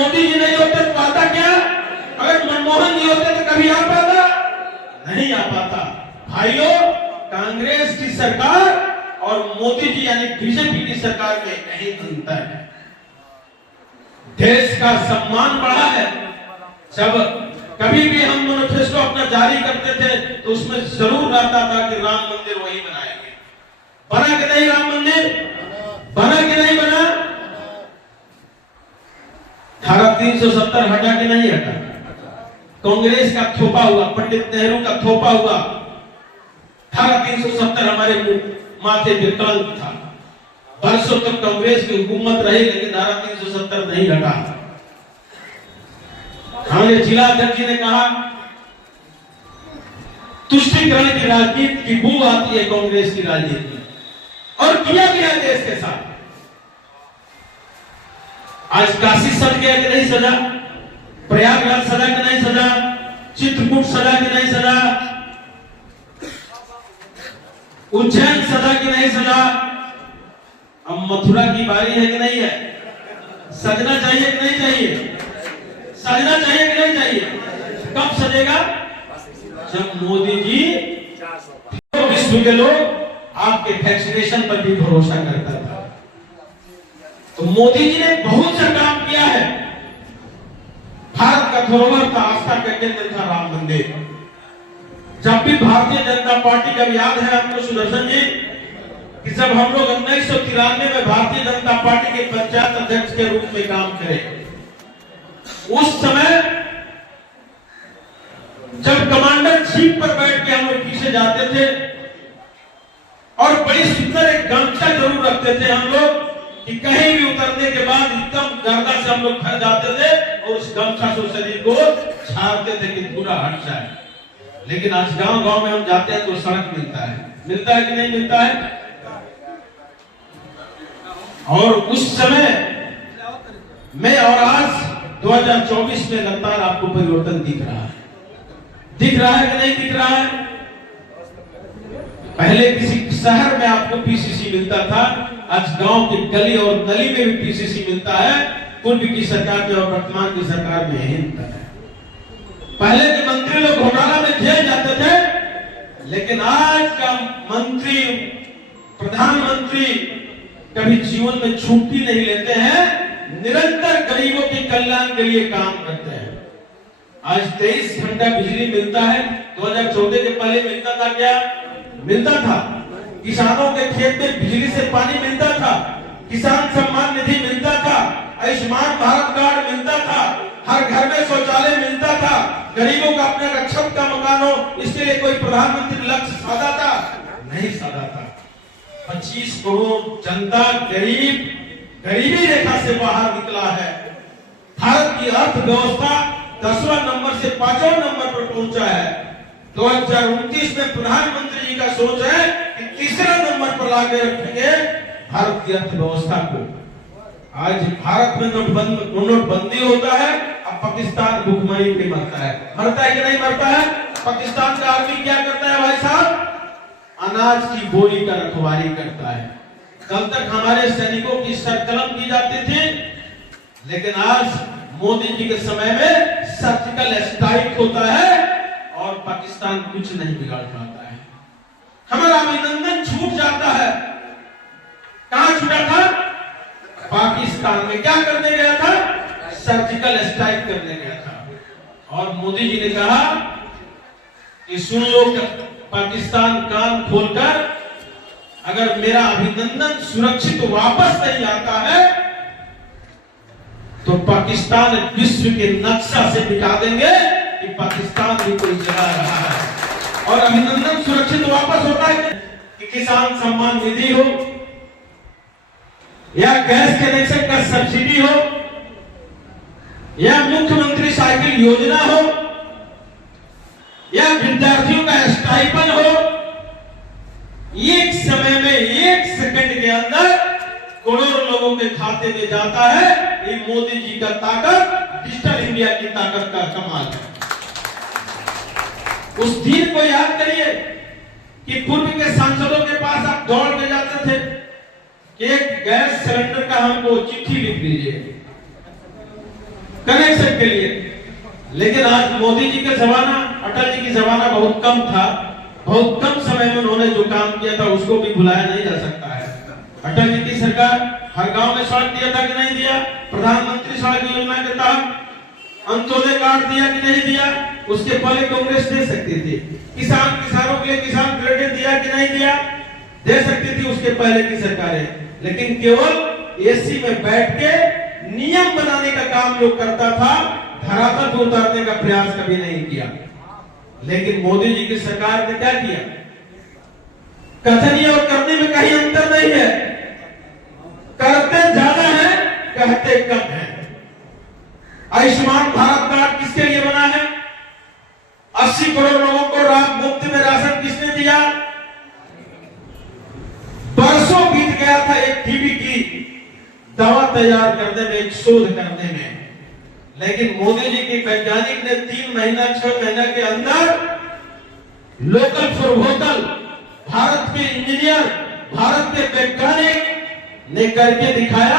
मोदी जी नहीं होते तो आता क्या? अगर मनमोहन जी होते तो कभी आ पाता? नहीं आ पाता। भाइयों, कांग्रेस की सरकार और मोदी जी यानी बीजेपी की सरकार में यही अंतर है। देश का सम्मान बढ़ा है। जब कभी भी हम मैनिफेस्टो अपना जारी करते थे तो उसमें जरूर आता था कि राम मंदिर वही बनाएंगे। बना कि नहीं राम मंदिर? बना कि नहीं बना? धारा 370 हटा कि नहीं हटा? कांग्रेस का थोपा हुआ, पंडित नेहरू का थोपा हुआ धारा 370 हमारे माथे पे कलंक था। वर्षों तक कांग्रेस की हुकूमत रही लेकिन धारा 370 नहीं हटा। हमारे जिला अध्यक्ष जी ने कहा तुष्टीकरण की राजनीति की बू आती है कांग्रेस की राजनीति में, और किया गया देश के साथ। आज काशी सज गया कि नहीं सजा? प्रयागराज सजा कि नहीं सजा? चित्रकूट सजा कि नहीं सजा? उज्जैन सजा कि नहीं सजा? अब मथुरा की बारी है कि नहीं है? सजना चाहिए कि नहीं चाहिए? सजना चाहिए कि नहीं चाहिए? कब सजेगा? जब मोदी जी, तो विश्व के लोग आपके वैक्सीनेशन पर भी भरोसा करता था। तो मोदी जी ने बहुत सा काम किया है। भारत का धरोहर का आस्था का केंद्र था राम मंदिर। जब भी भारतीय जनता पार्टी, जब याद है आपको सुदर्शन जी कि जब हम लोग 1993 में भारतीय जनता पार्टी के पंचायत अध्यक्ष के रूप में काम करे, उस समय जब कमांडर जीप पर बैठ के हम लोग पीछे जाते थे और बड़ी सुंदर एक गमछा जरूर रखते थे हम लोग कि कहीं भी उतरने के बाद एकदम गर्दा से हम लोग फैल जाते थे और उस गमछा से शरीर को छाड़ते थे कि पूरा हट जाए। लेकिन आज गांव गांव में हम जाते हैं तो सड़क मिलता है कि नहीं मिलता है? और उस समय में और आज 2024 में लगातार आपको परिवर्तन दिख रहा है। दिख रहा है कि नहीं दिख रहा है? पहले किसी शहर में आपको पीसीसी मिलता था, आज गांव की गली और गली में भी पीसीसी मिलता है। पूर्व की सरकार में और वर्तमान की सरकार में यही अंतर है। पहले के मंत्री लोग घोटाला में जेल जाते थे, लेकिन आज का मंत्री, प्रधानमंत्री कभी जीवन में छुट्टी नहीं लेते हैं, निरंतर गरीबों के कल्याण के लिए काम करते हैं। आज 23 घंटा बिजली मिलता है। 2014 के पहले मिलता था क्या? मिलता था। किसानों के खेत में बिजली से पानी मिलता था, किसान सम्मान निधि मिलता था, आयुष्मान भारत कार्ड मिलता था, हर घर में शौचालय मिलता था, गरीबों का अपना रक्षक का मकान हो इसके लिए कोई प्रधानमंत्री लक्ष्य साधा था? नहीं साधा था। 25 करोड़ जनता गरीबी रेखा से बाहर निकला है। भारत की अर्थव्यवस्था 10वां नंबर से 5वां नंबर पर पहुंचा है। 2029 में प्रधानमंत्री जी का सोच है कि तीसरा नंबर पर लाके रखेंगे भारत की अर्थव्यवस्था को। आज भारत में नोटबंदी होता है, अब पाकिस्तान भुखमरी पे मरता है। मरता है कि नहीं मरता है? पाकिस्तान का आदमी क्या करता है भाई साहब? अनाज की बोरी का रखवाली करता है। कल तक हमारे सैनिकों की सरकलम की जाती थी, लेकिन आज मोदी जी के समय में सर्जिकल स्ट्राइक होता है और पाकिस्तान कुछ नहीं बिगाड़ पाता है। हमारा अभिनंदन छूट जाता है। कहां छूटा था? पाकिस्तान में। क्या करने गया था? सर्जिकल स्ट्राइक करने गया था। और मोदी जी ने कहा कि सुन लो पाकिस्तान, कान खोलकर, अगर मेरा अभिनंदन सुरक्षित वापस नहीं आता है तो पाकिस्तान विश्व के नक्शा से मिटा देंगे कि पाकिस्तान भी कोई जगह रहा है। और अभिनंदन सुरक्षित वापस होता है कि किसान सम्मान निधि हो या गैस कनेक्शन का सब्सिडी हो या मुख्यमंत्री साइकिल योजना हो या विद्यार्थियों का स्टाइपेंड हो। एक समय में, एक सेकंड के अंदर करोड़ों लोगों के खाते में जाता है। ये मोदी जी का ताकत, डिजिटल इंडिया की ताकत का कमाल है। उस दिन को याद करिए कि पूर्व के सांसदों के पास आप दौड़ के जाते थे कि एक गैस सिलेंडर का हमको चिट्ठी लिख दीजिए। कनेक्शन के लिए। लेकिन आज मोदी जी का जमाना, अटल जी की जमाना बहुत कम था, बहुत कम समय में उन्होंने जो काम किया था उसको भी भुलाया नहीं जा सकता है। अटल जी की सरकार हर गांव में सड़क दिया था कि नहीं दिया? प्रधानमंत्री सड़क योजना के तहत अंत्योदय कार्ड दिया कि नहीं दिया? उसके पहले कांग्रेस दे सकती थी। किसानों के लिए किसान क्रेडिट दिया कि नहीं दिया? दे सकती थी उसके पहले की सरकारें। लेकिन केवल एसी में बैठ के नियम बनाने का काम लोग करता था, धरातल पर उतारने का प्रयास कभी नहीं किया। लेकिन मोदी जी की सरकार ने क्या किया? कथनी और करने में कहीं अंतर नहीं है, करते ज्यादा है, कहते कम है। आयुष्मान भारत कार्ड किसके लिए बना है? 80 करोड़ लोगों को मुफ्त में राशन किसने दिया? बरसों बीत गया था एक टीबी की दवा तैयार करने में, एक शोध करने में। लेकिन मोदी जी के वैज्ञानिक ने 3 महीना 6 महीना के अंदर लोकल फॉर वोकल, भारत के इंजीनियर, भारत के वैज्ञानिक ने करके दिखाया।